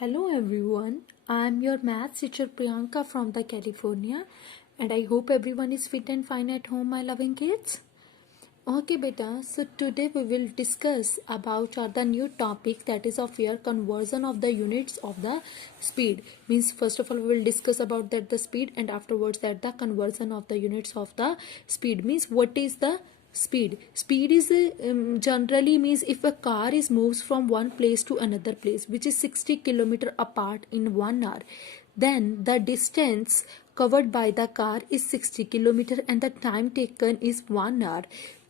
Hello everyone, I am your maths teacher Priyanka from the California and I hope everyone is fit and fine at home, my loving kids. Okay beta, so today we will discuss about the new topic, that is of your conversion of the units of the speed. Means first of all we will discuss about that the speed, and afterwards that the conversion of the units of the speed. Means what is the speed is generally means if a car is moves from one place to another place which is 60 kilometer apart in 1 hour, then the distance covered by the car is 60 kilometer and the time taken is 1 hour.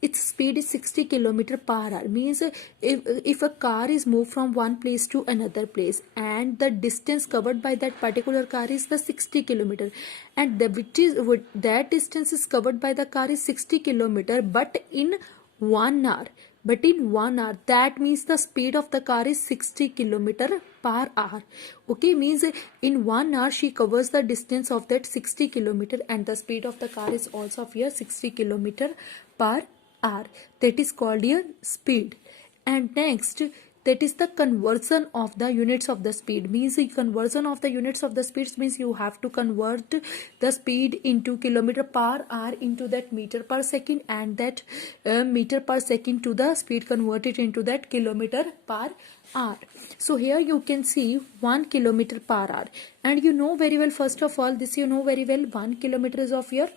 Its speed is 60 kilometer per hour. Means if a car is moved from one place to another place and the distance covered by that particular car is the 60 kilometer, and that distance is covered by the car is 60 kilometer but in 1 hour. But in 1 hour, that means the speed of the car is 60 kilometer per hour. Okay, means in 1 hour she covers the distance of that 60 kilometer and the speed of the car is also here 60 kilometer per hour. That is called your speed. And next, that is the conversion of the units of the speed. Means the conversion of the units of the speeds means you have to convert the speed into kilometer per hour into that meter per second, and that meter per second to the speed converted into that kilometer per hour. So here you can see 1 kilometer per hour, and you know very well, first of all this you know very well, 1 kilometer is of your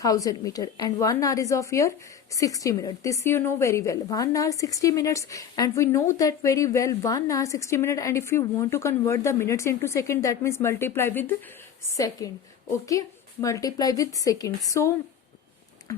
1000 meter and 1 hour is of your 60 minutes. This you know very well, 1 hour 60 minutes, and we know that very well, 1 hour 60 minutes, and if you want to convert the minutes into second, that means multiply with second. Okay, multiply with second. So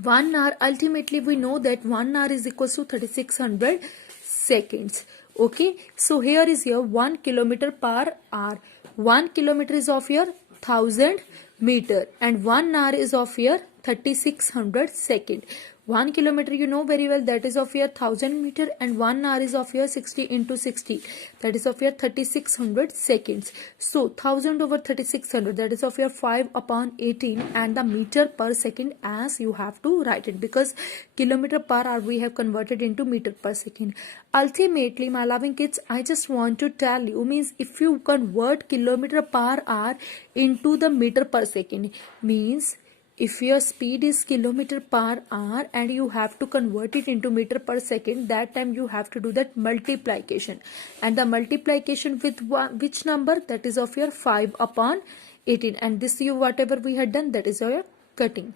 1 hour, ultimately we know that 1 hour is equals to 3600 seconds. Okay, so here is your 1 kilometer per hour. 1 kilometer is of your 1000 meter and 1 hour is of your 3600 second. 1 kilometer you know very well, that is of your 1000 meter, and 1 hour is of your 60 into 60, that is of your 3600 seconds. So 1000 over 3600, that is of your 5 upon 18, and the meter per second as you have to write it, because kilometer per hour we have converted into meter per second. Ultimately, my loving kids, I just want to tell you, means if you convert kilometer per hour into the meter per second, means if your speed is kilometer per hour and you have to convert it into meter per second, that time you have to do that multiplication, and the multiplication with which number, that is of your 5 upon 18, and this you whatever we had done, that is your cutting.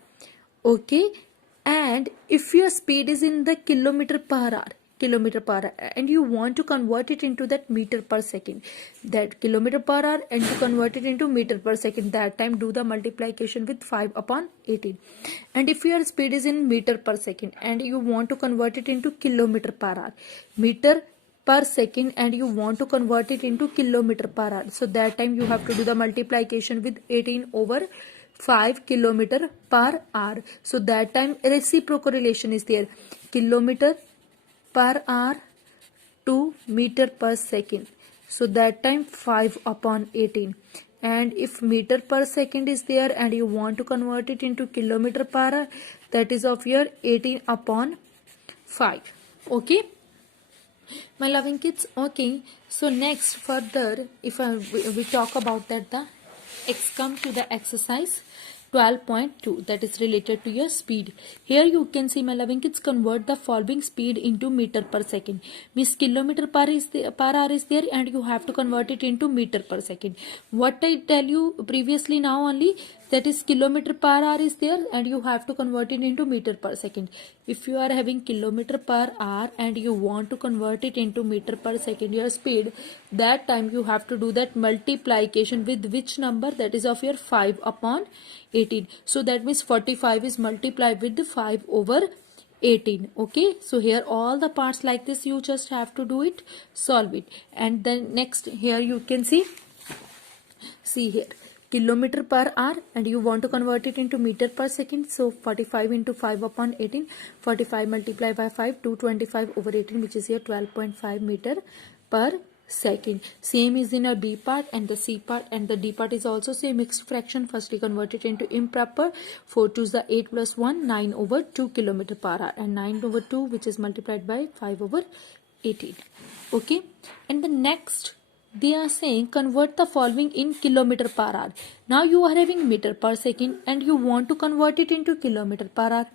Okay, and if your speed is in the kilometer per hour and you want to convert it into that meter per second, that kilometer per hour and to convert it into meter per second, that time do the multiplication with 5 upon 18. And if your speed is in meter per second and you want to convert it into kilometer per hour, meter per second, and you want to convert it into kilometer per hour, so that time you have to do the multiplication with 18 over 5 kilometer per hour. So that time reciprocal relation is there, kilometer per hour to meter per second, so that time 5 upon 18. And if meter per second is there and you want to convert it into kilometer per hour, that is of your 18 upon 5. Okay, my loving kids. Okay, so next further, if we talk about that, the come to the exercise 12.2, that is related to your speed. Here you can see, my loving kids, convert the following speed into meter per second. Means kilometer per hour is there and you have to convert it into meter per second. What I tell you previously now only, that is kilometer per hour is there and you have to convert it into meter per second. If you are having kilometer per hour and you want to convert it into meter per second, your speed, that time you have to do that multiplication with which number, that is of your 5 upon 18. So that means 45 is multiplied with the 5 over 18. Okay, so here all the parts like this you just have to do it, solve it. And then next here you can see here kilometer per hour and you want to convert it into meter per second, so 45 into 5 upon 18, 45 multiplied by 5, 225 over 18, which is here 12.5 meter per second. Same is in a B part and the C part, and the D part is also same mixed fraction. Firstly convert it into improper. 4 2 is the 8 plus 1, 9 over 2 kilometer per hour, and 9 over 2 which is multiplied by 5 over 18. Okay, and the next they are saying convert the following in kilometer per hour. Now you are having meter per second and you want to convert it into kilometer per hour.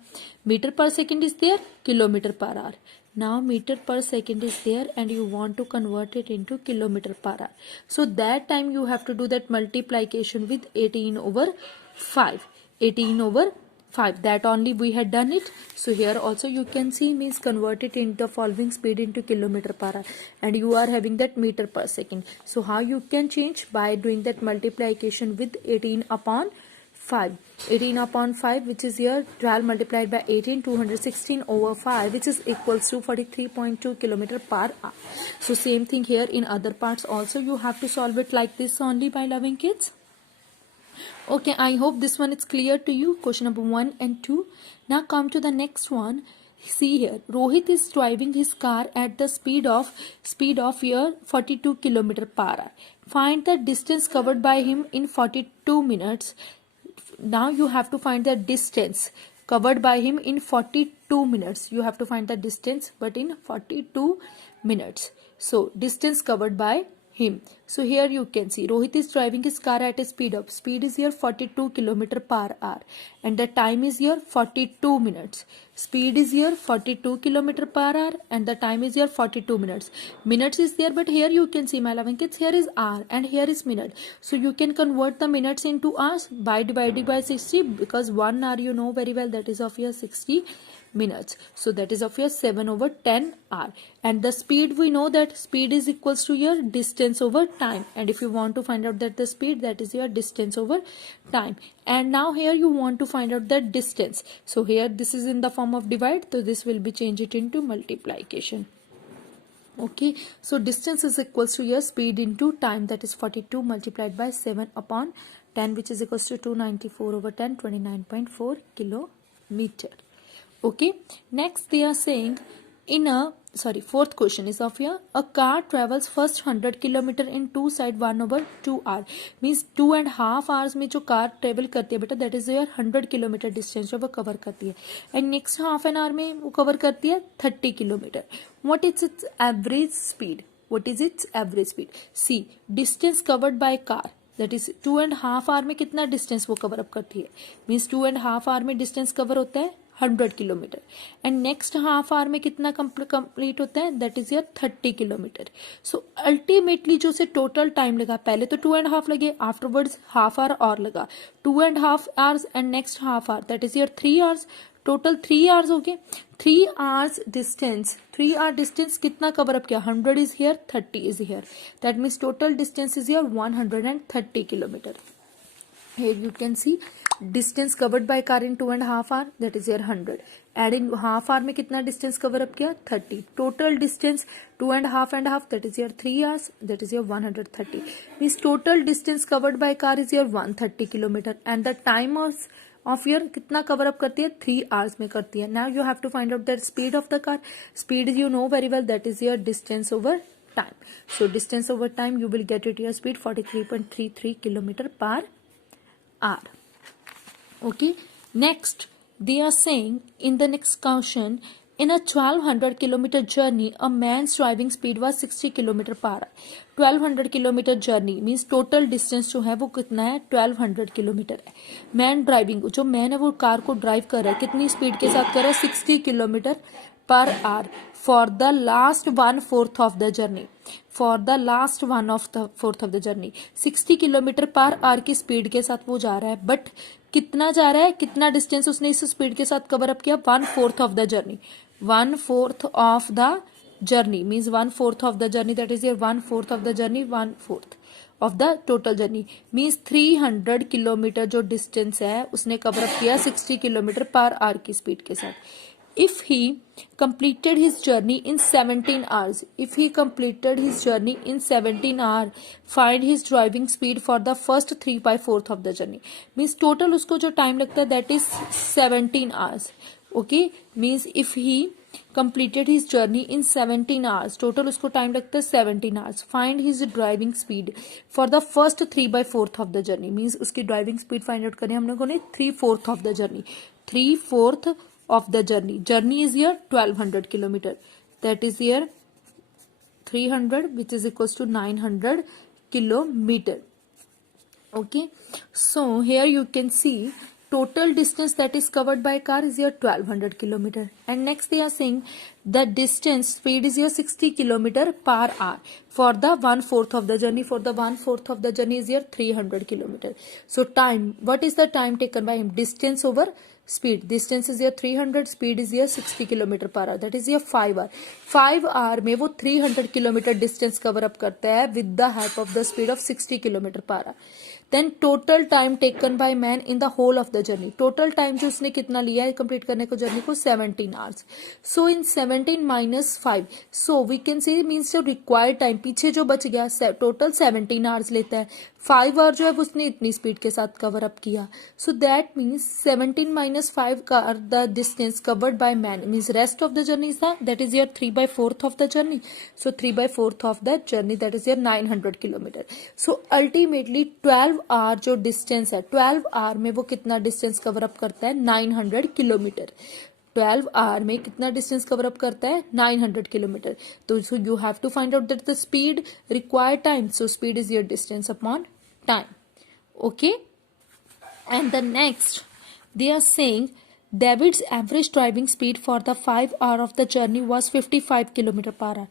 Meter per second is there, kilometer per hour. Now meter per second is there and you want to convert it into kilometer per hour. So that time you have to do that multiplication with 18 over 5. 18 over 5, that only we had done it. So here also you can see means convert it into the following speed into kilometer per hour and you are having that meter per second. So how you can change? By doing that multiplication with 18 upon 5. 18 upon 5 which is here 12 multiplied by 18, 216 over 5 which is equals to 43.2 kilometer per hour. So same thing here in other parts also you have to solve it like this only, by loving kids. Okay, I hope this one is clear to you. Question number 1 and 2. Now come to the next one. See here, Rohit is driving his car at the speed of here 42 kilometer per hour. Find the distance covered by him in 42 minutes. Now you have to find the distance covered by him in 42 minutes. You have to find the distance but in 42 minutes. So distance covered by him. So here you can see Rohit is driving his car at a speed is here 42 kilometer per hour and the time is here 42 minutes. Speed is here 42 kilometer per hour and the time is here 42 minutes. Minutes is there but here you can see, my loving kids, here is hour and here is minute. So you can convert the minutes into hours by dividing by 60 because 1 hour you know very well that is of your 60 minutes. So that is of your 7 over 10 hour and the speed we know that speed is equals to your distance over time and if you want to find out that the speed, that is your distance over time. And now here you want to find out the distance. So here this is in the form of divide, so this will be change it into multiplication. Okay, so distance is equals to your speed into time, that is 42 multiplied by 7 upon 10 which is equals to 294 over 10, 29.4 kilometer. Okay, next they are saying fourth question is of here, a car travels first 100 kilometer in two side 1 over 2 hour, means 2.5 hours में जो car travel करती है बेटा that is your 100 kilometre distance जो वो cover करती है and next half an hour में वो कवर करती है 30 kilometre. What is its average speed? What is its average speed? See, distance covered by car, that is 2.5 hour में कितना डिस्टेंस वो कवर अप करती है, मीन्स 2.5 hour में डिस्टेंस कवर होता है 100 kilometre and next half hour में कितना कंप्लीट होता है, that is your 30 kilometre. So ultimately जो से टोटल टाइम लगा, पहले तो 2.5 लगे, आफ्टरवर्ड्स हाफ आवर और लगा, 2.5 hours and next half hour that is your 3 hours. Total 3 hours हो गए. 3 hours डिस्टेंस कितना कवर अप किया, 100 is here, 30 is here, that means total distance is your 130 kilometre. Here you can see distance covered by car in 2.5 hour, that is your 100. Add in half hour में कितना distance cover up किया, 30. Total distance 2.5 and half, that is your 3 hours, that is your 130. Means total distance covered by car is your 130 kilometer and the time of your कितना cover up करती है, 3 hours में करती है. Now you have to find out the speed of the car. Speed you know very well, that is your distance over time. So distance over time you will get it your speed 43.33 kilometer per hour. Okay, next they are saying in the next question, in a 1200 kilometer journey a man's driving speed was 60 kilometer per hour. 1200 kilometre journey means total distance जो है वो कितना है, 1200 kilometre है. Man driving, जो man है वो car को ड्राइव कर रहा है, कितनी स्पीड के साथ कर रहा है, 60 kilometre per hour for the last 1/4 of the journey. For the last 1/4 of the journey 60 kilometre per our की स्पीड के साथ वो जा रहा है, बट कितना जा रहा है, कितना डिस्टेंस उसने इस स्पीड के साथ कवर अप किया, 1/4 of the journey. 1/4 of the journey means 1/4 of the journey, that is your 1/4 of the journey, 1/4 of the total journey means 300 kilometre जो डिस्टेंस है उसने कवर अप किया 60 किलोमीटर पर आवर की speed के साथ. If he completed his journey in 17 hours, find his driving speed for the first 3/4 of the journey. Means total उसको जो time लगता है that is 17 hours. Okay, means if he completed his journey in 17 hours, total उसको time लगता है 17 hours. Find his driving speed for the first 3/4 of the journey. Means उसकी driving speed find out करनी हम लोगों ने 3/4 of the journey. 3/4 of the journey is here 1200 kilometer, that is here 300, which is equals to 900 kilometer. Okay, so here you can see total distance that is covered by car is your 1200 kilometer, and next they are saying the distance speed is your 60 kilometer per hour for the 1/4 of the journey. For the 1/4 of the journey is your 300 kilometer. So time, what is the time taken by him? Distance over speed. Distance is your 300, speed is your 60 kilometer per hour, that is your 5 hour. 5 hour में वो 300 kilometre distance cover up करता है with the help of the speed of 60 kilometre per hour. Then total time taken by man in the whole of the journey. Total time जो उसने कितना लिया है complete करने को जर्नी को 17 hours. So in 17 minus 5, so we can say means जो required time पीछे जो बच गया टोटल 17 आवर्स लेता है. 5 आवर जो है उसने इतनी स्पीड के साथ कवर अप किया. सो दैट मीन्स 17 माइनस 5 का the distance covered by man means rest of the journey is that is your 3/4 of the journey. So 3/4 of the journey that is your 900 kilometre. So ultimately 12 hour जो distance है, 12 our में वो कितना distance cover up करता है? 900 kilometre. 12 our में कितना distance cover up करता है? 900 किलोमीटर. तो you have to find out that the speed required time. So speed is your distance upon time. Okay, and the next they are saying David's average driving speed for the 5 hour of the journey was 55 km per hour.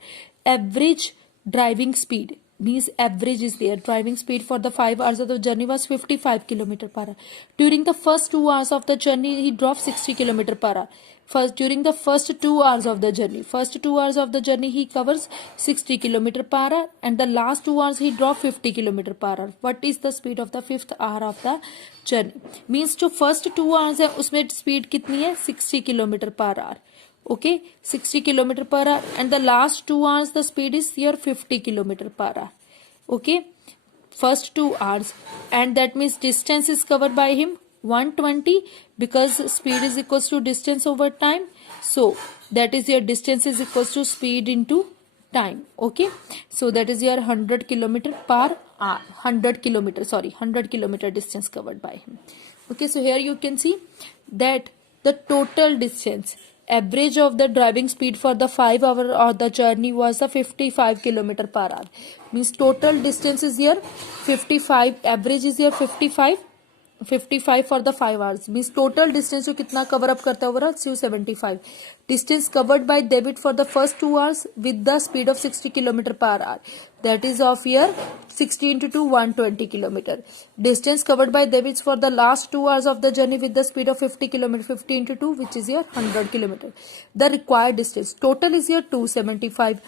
Average driving speed means average is there. Driving speed for the 5 hours of the journey was 55 km per hour. During the first 2 hours of the journey, he drove 60 km per hour. During the first 2 hours of the journey, he covers 60 km per hour, and the last 2 hours he drove 50 km per hour. What is the speed of the 5th hour of the journey? Means जो first 2 hours है उसमें speed कितनी है? 60 km per hour. Okay, 60 km per hour, and the last 2 hours the speed is your 50 km per hour. Okay, first 2 hours, and that means distance is covered by him 120, because speed is equals to distance over time. So that is your distance is equals to speed into time. Okay, so that is your 100 kilometer per hour. 100 kilometer distance covered by him. Okay, so here you can see that the total distance average of the driving speed for the 5 hour of the journey was the 55 kilometer per hour. Means total distance is here 55, average is here 55 for the 5 hours. Means total distance जो कितना cover up करता है overall 75. Distance covered by David for the first 2 hours with the speed of 60 km per hour. That is of here 60 into 2 120 km. Distance covered by David for the last 2 hours of the journey with the speed of 50 km. 50 into 2 which is your 100 km. The required distance total is here 275,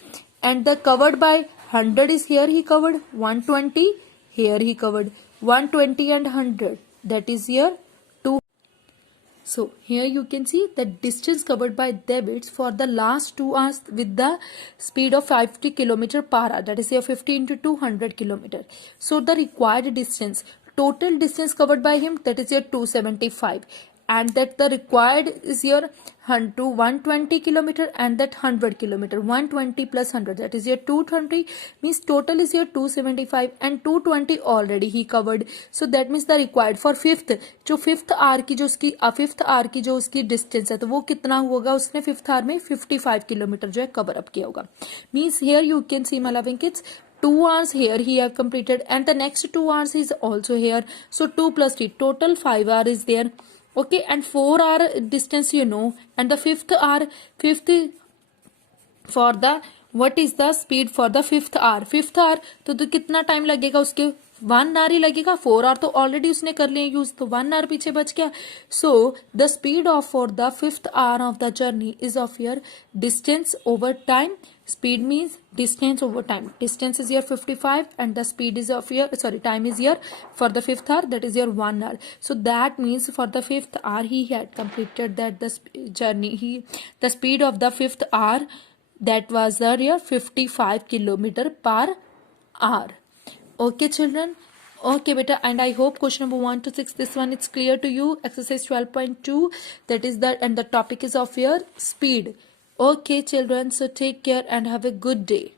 and the covered by 100 is here he covered 120, here he covered 120 and 100. That is here 2. So here you can see the distance covered by David for the last 2 hours with the speed of 50 km per hour. That is here 50 into 200 km. So the required distance, total distance covered by him, that is here 275, and that the required is your 120 km, and that 100 km. 120 plus 100 that is your 220, means total is your 275, and 220 already he covered. So that means the required for fifth, जो fifth hour की जो उसकी distance है, तो वो कितना होगा? उसने fifth hour में 55 km जो है cover up किया होगा. Means here you can see my loving kids, 2 hours here he have completed, and the next 2 hours is also here. So 2 plus 3 total 5 hour is there. Okay, and 4 hour distance you know, and the fifth for the what is the speed for the fifth hour? Fifth hour तो कितना time लगेगा उसके? 1 hour ही लगेगा. 4 hour तो already उसने कर लिए use, तो 1 hour पीछे बच गया. So the speed of for the fifth hour of the journey is of your distance over time. Speed means distance over time. Distance is your 55, and the speed is of your time is here for the fifth hour, that is your 1 hour. So that means for the fifth hour he had completed that the journey. The speed of the fifth hour, that was your 55 km per hour. Okay children. Okay beta, and I hope question number 1 to 6 this one is clear to you. Exercise 12.2, that is that, and the topic is of your speed. Okay children, so take care and have a good day.